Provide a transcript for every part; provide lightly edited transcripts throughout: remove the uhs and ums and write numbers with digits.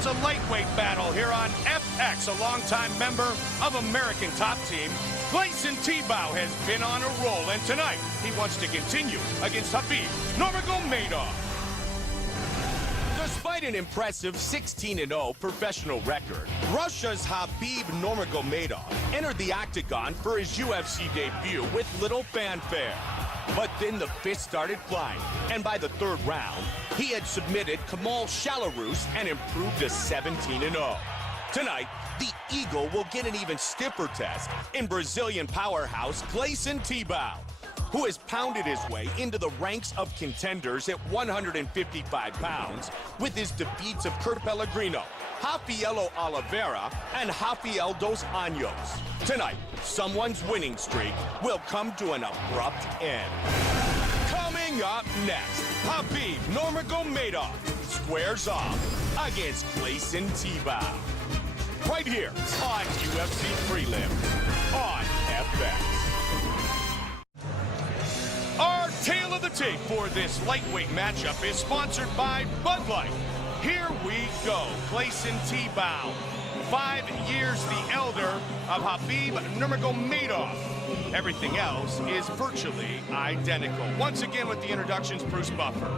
it's a lightweight battle here on FX, a longtime member of American Top Team. Gleison Tebow has been on a roll, and tonight he wants to continue against Khabib Nurmagomedov. Despite an impressive 16-0 professional record, Russia's Khabib Nurmagomedov entered the octagon for his UFC debut with little fanfare. But then the fists started flying, and by the third round, he had submitted Kamal Shalarus and improved to 17-0. Tonight, the Eagle will get an even stiffer test in Brazilian powerhouse Gleison Tebow, who has pounded his way into the ranks of contenders at 155 pounds with his defeats of Kurt Pellegrino, Rafael Oliveira, and Rafael dos Anjos. Tonight, someone's winning streak will come to an abrupt end. Coming up next, Khabib Nurmagomedov squares off against Gleison Tebow. Right here on UFC Prelim on FX. Our tale of the tape for this lightweight matchup is sponsored by Bud Light. Here we go. Gleison Tebow, 5 years the elder of Khabib Nurmagomedov. Everything else is virtually identical. Once again with the introductions, Bruce Buffer.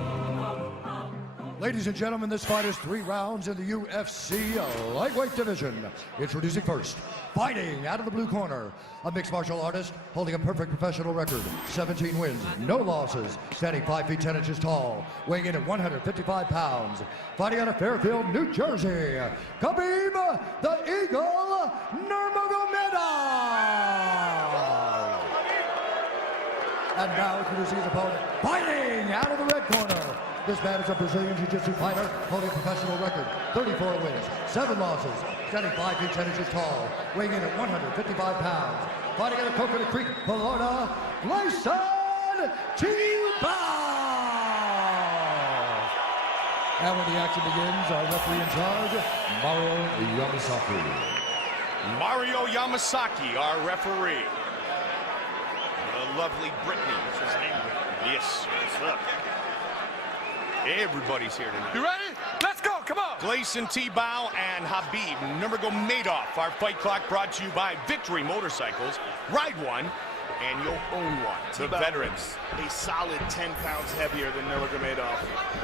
Ladies and gentlemen, this fight is 3 rounds in the UFC lightweight division. Introducing first, fighting out of the blue corner, a mixed martial artist holding a perfect professional record, 17 wins, no losses, standing 5 feet 10 inches tall, weighing in at 155 pounds, fighting out of Fairfield, New Jersey, Khabib the Eagle Nurmagomedov. And now introducing his opponent, fighting out of the red corner. This man is a Brazilian Jiu-Jitsu fighter holding a professional record, 34 wins, 7 losses, standing 5 feet 10 inches tall, weighing in at 155 pounds, fighting out of Coconut Creek, Florida, Gleison Tebow. And when the action begins, our referee in charge, Mario Yamasaki. Mario Yamasaki, our referee. The lovely Brittany, what's his name? Yes, what's up? Everybody's here tonight. You ready? Let's go, come on! Gleison Tebow and Khabib Nurmagomedov. Our fight clock brought to you by Victory Motorcycles. Ride one, and you'll own one. The veterans. A solid 10 pounds heavier than Nurmagomedov,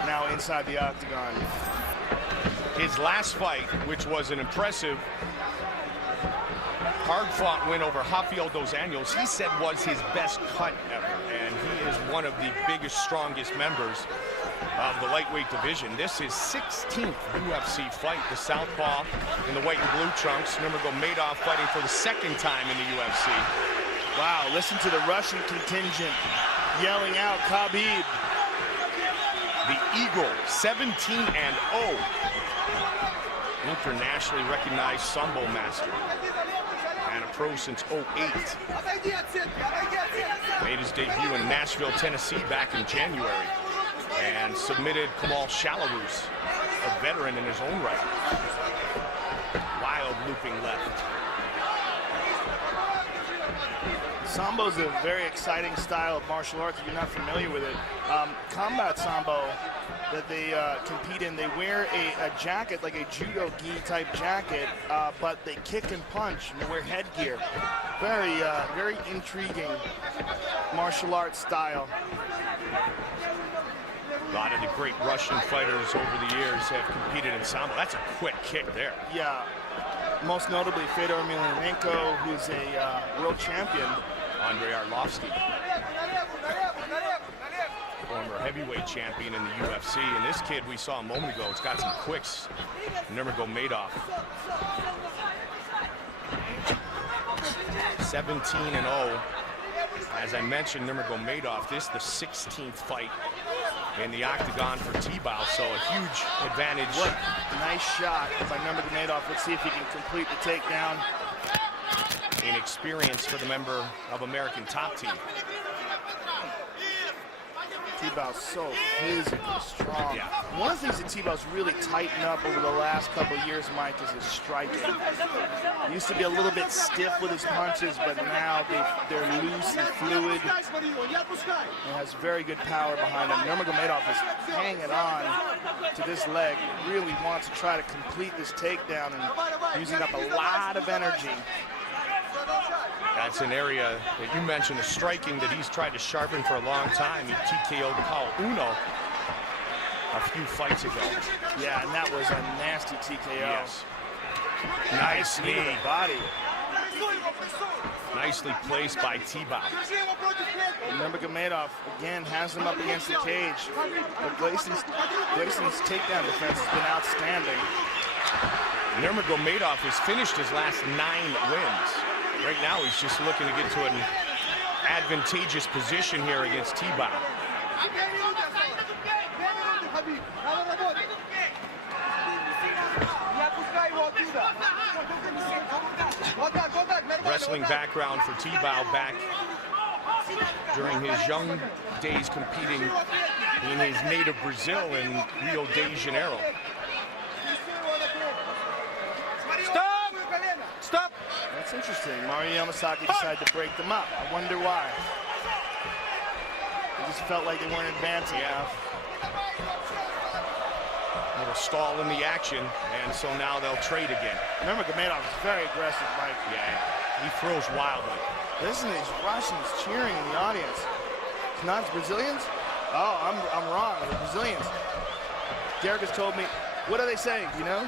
now inside the octagon. His last fight, which was an impressive, hard-fought win over Rafael dos Anjos, he said was his best cut ever, and he is one of the biggest, strongest members of the lightweight division. This is 16th UFC fight. The southpaw in the white and blue trunks, Nurmagomedov fighting for the 2nd time in the UFC. Wow, listen to the Russian contingent yelling out Khabib. The Eagle, 17-0. Internationally recognized Sambo master. And a pro since 08. Made his debut in Nashville, Tennessee back in January. And submitted Kamal Shalarus, a veteran in his own right. Wild looping left. Sambo's a very exciting style of martial arts if you're not familiar with it. Combat Sambo that they compete in, they wear a jacket, like a judo-gi type jacket, but they kick and punch, and they wear headgear. Very, very intriguing martial arts style. A lot of the great Russian fighters over the years have competed in Sambo. That's a quick kick there. Yeah, most notably Fedor Emelianenko, who's a world champion. Andrei Arlovsky, former heavyweight champion in the UFC. And this kid we saw a moment ago, it's got some quicks. Nurmagomedov. 17-0. As I mentioned, Nurmagomedov, this is the 16th fight in the octagon for Tebow, so a huge advantage. What a nice shot by Nurmagomedov. Let's see if he can complete the takedown. Inexperience for the member of American Top Team. T-Bow's so physically strong. Yeah. One of the things that T-Bow's really tightened up over the last couple of years, Mike, is his striking. He used to be a little bit stiff with his punches, but now they're loose and fluid. He has very good power behind him. Nurmagomedov is hanging on to this leg, really wants to try to complete this takedown and using up a lot of energy. That's an area that you mentioned, the striking that he's tried to sharpen for a long time. He TKO'd Paul Uno a few fights ago. Yeah, and that was a nasty TKO. Yes. Nice knee. To the body. Nicely placed by T-Bow. Nurmagomedov again has him up against the cage. But Glayson's takedown defense has been outstanding. Nurmagomedov has finished his last 9 wins. Right now, he's just looking to get to an advantageous position here against T-Bow. Wrestling background for T-Bow, back during his young days competing in his native Brazil in Rio de Janeiro. Stop! That's interesting. Mario Yamasaki decided to break them up. I wonder why. It just felt like they weren't advancing enough. A little stall in the action, and so now they'll trade again. Nurmagomedov is very aggressive, Mike. Yeah, he throws wildly. Listen to these Russians cheering in the audience. Not Brazilians? Oh, I'm wrong. They're Brazilians. Derek has told me. What are they saying? You know?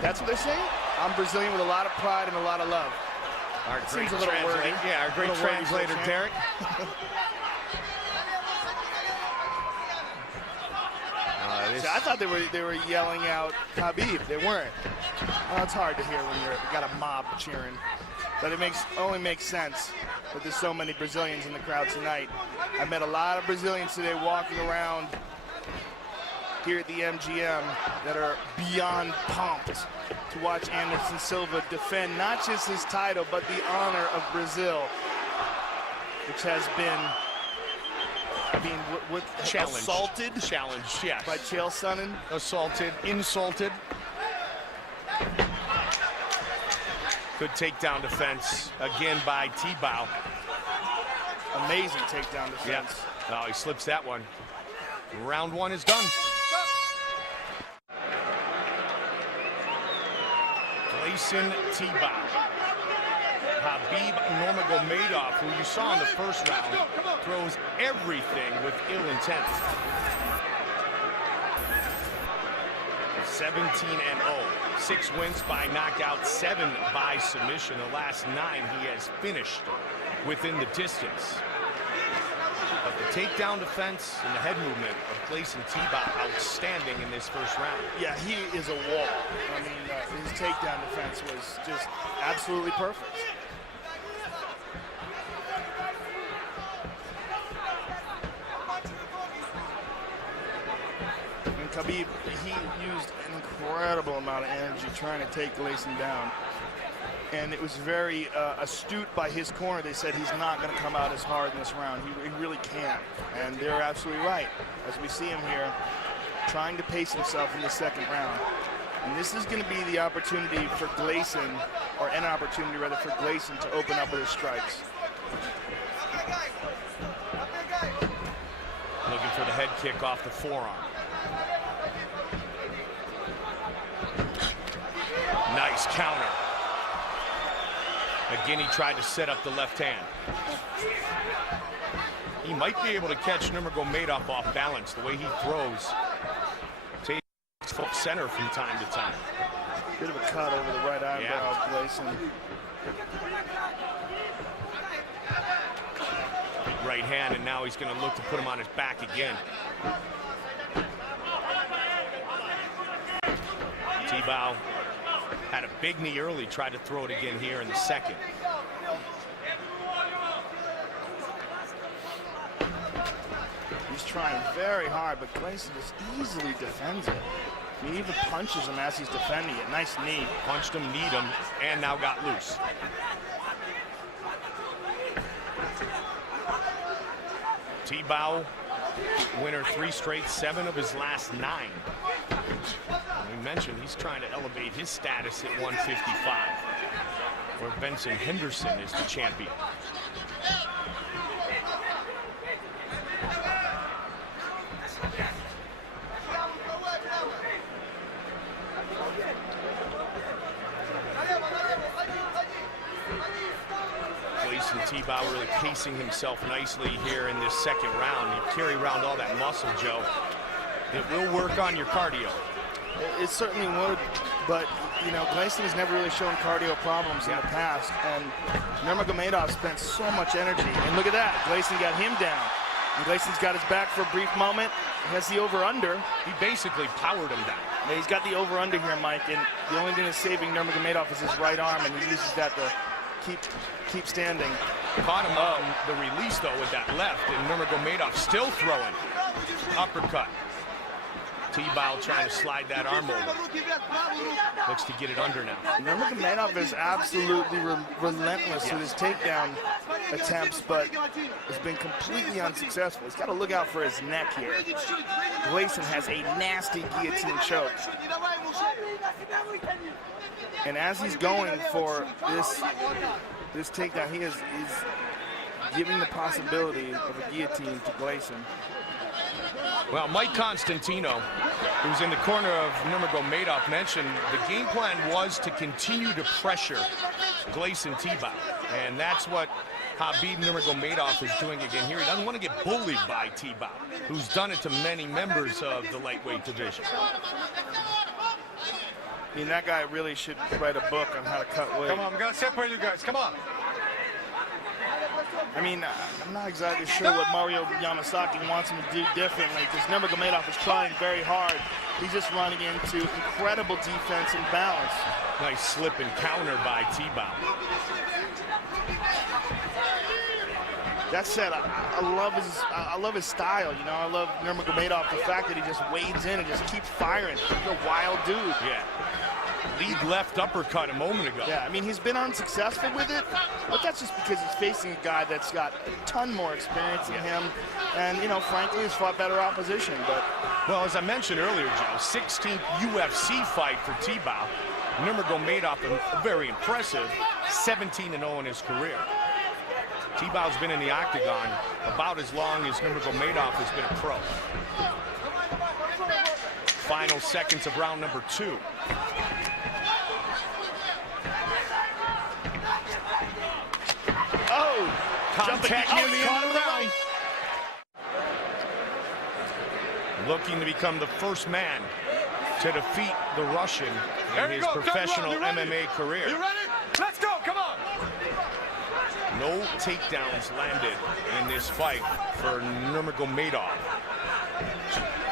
That's what they're saying? I'm Brazilian with a lot of pride and a lot of love. Our great Seems a little wordy. Yeah, our great translator, Derek. See, I thought they were yelling out Khabib. They weren't. Well, it's hard to hear when you got a mob cheering. But it only makes sense that there's so many Brazilians in the crowd tonight. I met a lot of Brazilians today walking around here at the MGM that are beyond pumped to watch Anderson Silva defend not just his title, but the honor of Brazil, which has been, challenged. Assaulted? Challenged, yes. By Chael Sonnen? Assaulted, insulted. Good takedown defense again by T-Bow. Amazing takedown defense. Yeah. Oh, he slips that one. Round 1 is done. Gleison T-Bow. Khabib Nurmagomedov, who you saw in the first round, throws everything with ill intent. 17-0. 6 wins by knockout, 7 by submission. The last 9 he has finished within the distance. But the takedown defense and the head movement of Gleison T-Bow outstanding in this first round. Yeah, he is a wall. I mean, his takedown defense was just absolutely perfect. And Khabib, he used an incredible amount of energy trying to take Gleison down. And it was very astute by his corner. They said he's not going to come out as hard in this round. He really can't. And they're absolutely right. As we see him here, trying to pace himself in the second round. And this is going to be the opportunity for Gleison, or an opportunity rather for Gleison to open up with his strikes. Looking for the head kick off the forearm. Nice counter. Again, he tried to set up the left hand. He might be able to catch Nurmagomedov off balance. The way he throws, takes full center from time to time. Bit of a cut over the right eyebrow of Gleison. Big right hand, and now he's going to look to put him on his back again. T-Bow had a big knee early, tried to throw it again here in the second. He's trying very hard, but Gleison just easily defends it. He even punches him as he's defending it. Nice knee. Punched him, kneed him, and now got loose. T-Bow, winner 3 straight, 7 of his last 9. We mentioned he's trying to elevate his status at 155, where Benson Henderson is the champion. T-Bow really pacing himself nicely here in this second round. You carry around all that muscle, Joe. It will work on your cardio. It certainly would, but you know, Gleison has never really shown cardio problems in the past, and Nurmagomedov spent so much energy. And look at that, Gleison got him down. And Gleison's got his back for a brief moment. He has the over-under. He basically powered him down. Yeah, he's got the over-under here, Mike, and the only thing that's saving Nurmagomedov is his right arm, and he uses that to keep standing. Caught him on the release, though, with that left, and Nurmagomedov still throwing. Uppercut. T-Bow trying to slide that arm over. Looks to get it under now. Nurmagomedov is absolutely relentless with his takedown attempts, but has been completely unsuccessful. He's got to look out for his neck here. Gleison has a nasty guillotine choke. And as he's going for this takedown, he's giving the possibility of a guillotine to Gleison. Well, Mike Constantino, who's in the corner of Nurmagomedov, mentioned the game plan was to continue to pressure Gleison T-Bow. And that's what Khabib Nurmagomedov is doing again here. He doesn't want to get bullied by T-Bow, who's done it to many members of the lightweight division. I mean, that guy really should write a book on how to cut weight. Come on, I'm going to separate you guys. Come on. I mean, I'm not exactly sure what Mario Yamasaki wants him to do differently, because Nurmagomedov is trying very hard. He's just running into incredible defense and balance. Nice slip and counter by T-Bow. That said, I love his style. You know, I love Nurmagomedov, the fact that he just wades in and just keeps firing. He's a wild dude. Yeah. Lead left uppercut a moment ago. Yeah, I mean, he's been unsuccessful with it, but that's just because he's facing a guy that's got a ton more experience than him, and, you know, frankly, has fought better opposition. But well, as I mentioned earlier, Joe, 16th UFC fight for T-Bow. Nurmagomedov, very impressive, 17-0 in his career. T-Bow's been in the octagon about as long as Nurmagomedov has been a pro. Final seconds of round number 2. oh, Contact near the end of the round. Looking to become the first man to defeat the Russian in his professional MMA career. You ready? Let's go, come on. No takedowns landed in this fight for Nurmagomedov.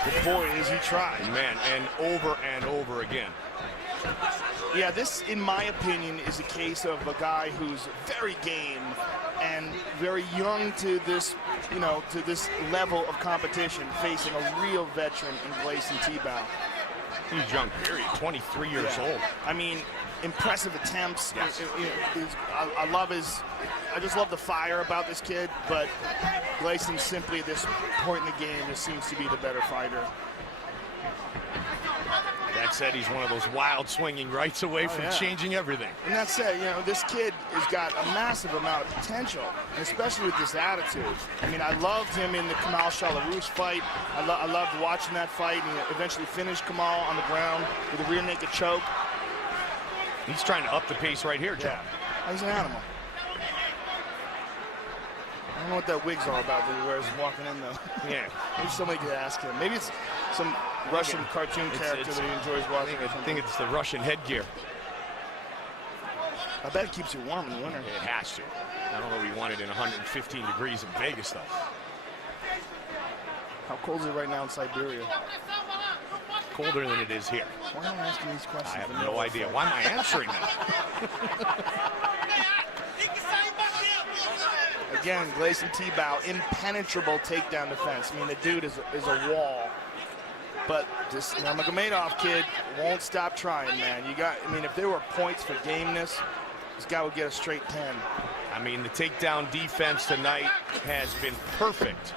But boy, is he trying. Man, and over again. Yeah, this, in my opinion, is a case of a guy who's very game and very young to this, you know, to this level of competition, facing a real veteran in Gleison T-Bow. He's young, period, 23 years old. I mean, impressive attempts. Yes. I just love the fire about this kid, but Gleison simply at this point in the game just seems to be the better fighter. That said, he's one of those wild swinging rights away from changing everything. And that said, you know, this kid has got a massive amount of potential, especially with this attitude. I mean, I loved him in the Kamal Shalarou's fight. I loved watching that fight, and he eventually finished Kamal on the ground with a rear naked choke. He's trying to up the pace right here, Joe. Yeah, he's an animal. I don't know what that wig's all about that he wears walking in, though. Yeah. Maybe somebody could ask him. Maybe it's some Russian cartoon character that he enjoys watching. I think it's the Russian headgear. I bet it keeps you warm in the winter. It has to. I don't know if he wanted in 115 degrees in Vegas, though. How cold is it right now in Siberia? Colder than it is here. Why am I asking these questions? I have no idea. Why am I answering that? Again, Gleison T-Bow, impenetrable takedown defense. I mean, the dude is a wall. But this Nurmagomedov kid won't stop trying, man. I mean, if there were points for gameness, this guy would get a straight 10. I mean, the takedown defense tonight has been perfect.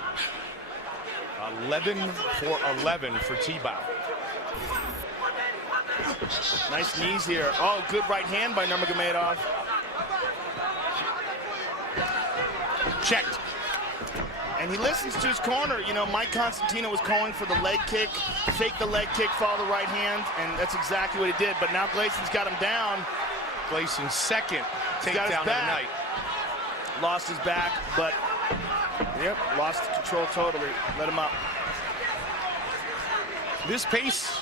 11 for 11 for T-Bow. Nice knees here. Oh, good right hand by Nurmagomedov. Checked. And he listens to his corner. You know, Mike Constantino was calling for the leg kick, fake the leg kick, follow the right hand, and that's exactly what he did. But now Glayson's got him down. Glayson's second takedown of the night. Lost his back, but yep, lost control totally. Let him up. This pace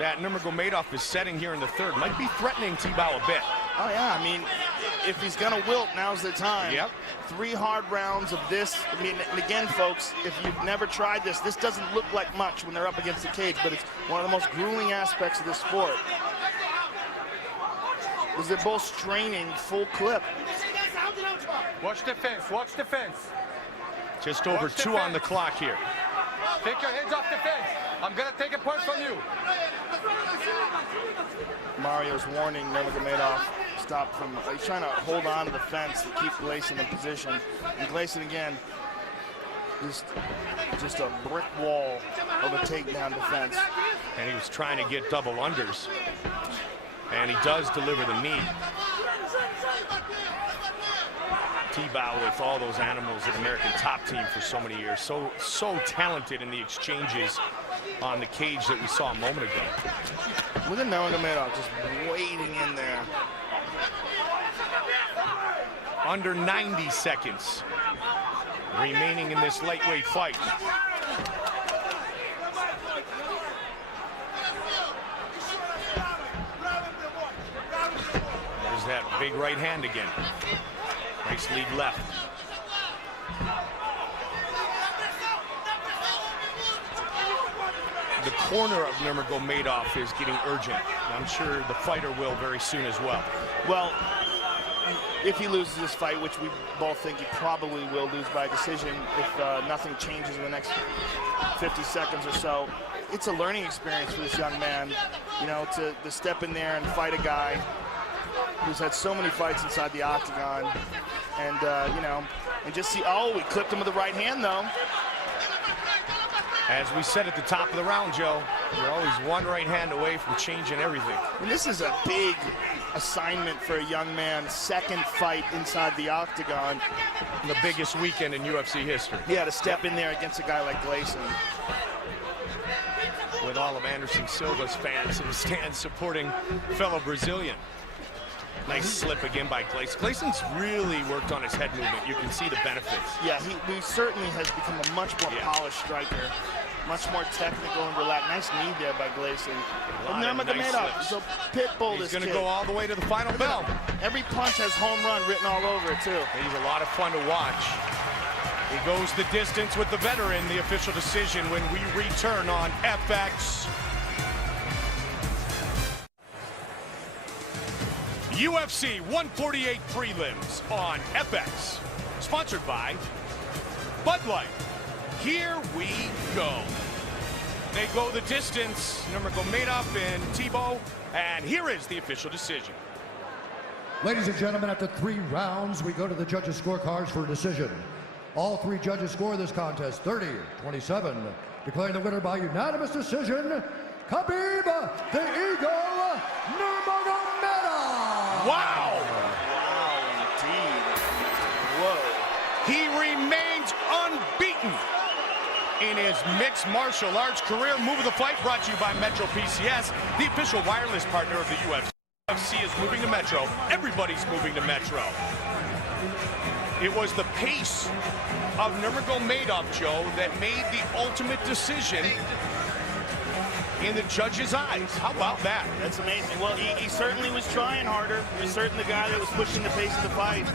that Nurmagomedov is setting here in the third might be threatening T-Bow a bit. Oh yeah, I mean, if he's gonna wilt, now's the time. Yep. 3 hard rounds of this. I mean, and again, folks, if you've never tried this, this doesn't look like much when they're up against the cage, but it's one of the most grueling aspects of this sport. Because they're both straining full clip. Watch the fence. Watch the fence. Just over 2 on the clock here. Take your hands off the fence. I'm going to take a point from you. Mario's warning Nurmagomedov stop from, he's trying to hold on to the fence to keep Glayson in position. And Glayson again, just a brick wall of a takedown defense. And he was trying to get double unders. And he does deliver the knee. T-Bow with all those animals at American Top Team for so many years. So talented in the exchanges on the cage that we saw a moment ago. Look at Nurmagomedov just waiting in there. Under 90 seconds remaining in this lightweight fight. There's that big right hand again. Nice lead left. The corner of Nurmagomedov is getting urgent. I'm sure the fighter will very soon as well. Well, if he loses this fight, which we both think he probably will lose by decision if nothing changes in the next 50 seconds or so, it's a learning experience for this young man, you know, to step in there and fight a guy who's had so many fights inside the octagon, and you know, and just see, oh, we clipped him with the right hand though. As we said at the top of the round, Joe, you're always one right hand away from changing everything. And this is a big assignment for a young man, second fight inside the octagon. The biggest weekend in UFC history. Yeah, to step in there against a guy like Glayson. With all of Anderson Silva's fans in the stands supporting fellow Brazilian. Nice slip again by Glayson. Glayson's really worked on his head movement. You can see the benefits. Yeah, he certainly has become a much more polished striker. Much more technical and relaxed. Nice knee there by Glayson. And Nurmagomedov is a pit bull. He's going to go all the way to the final bell. Every punch has home run written all over it, too. He's a lot of fun to watch. He goes the distance with the veteran. The official decision when we return on FX. UFC 148 prelims on FX. Sponsored by Bud Light. Here we go. They go the distance, Nurmagomedov and T-Bow, and here is the official decision. Ladies and gentlemen, after 3 rounds, we go to the judges' scorecards for a decision. All 3 judges score this contest 30-27, declaring the winner by unanimous decision, Khabib the Eagle Nurmagomedov. Wow! Wow, indeed. Whoa. He remains unbeaten in his mixed martial arts career. Move of the fight brought to you by Metro PCS, the official wireless partner of the UFC. UFC is moving to Metro. Everybody's moving to Metro. It was the pace of Nurmagomedov, Joe, that made the ultimate decision in the judge's eyes. How about that? That's amazing. Well, he certainly was trying harder. He was certainly the guy that was pushing the pace of the fight.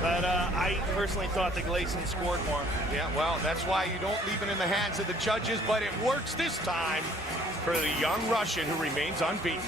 But I personally thought that Glayson scored more. Yeah, well, that's why you don't leave it in the hands of the judges, but it works this time for the young Russian who remains unbeaten.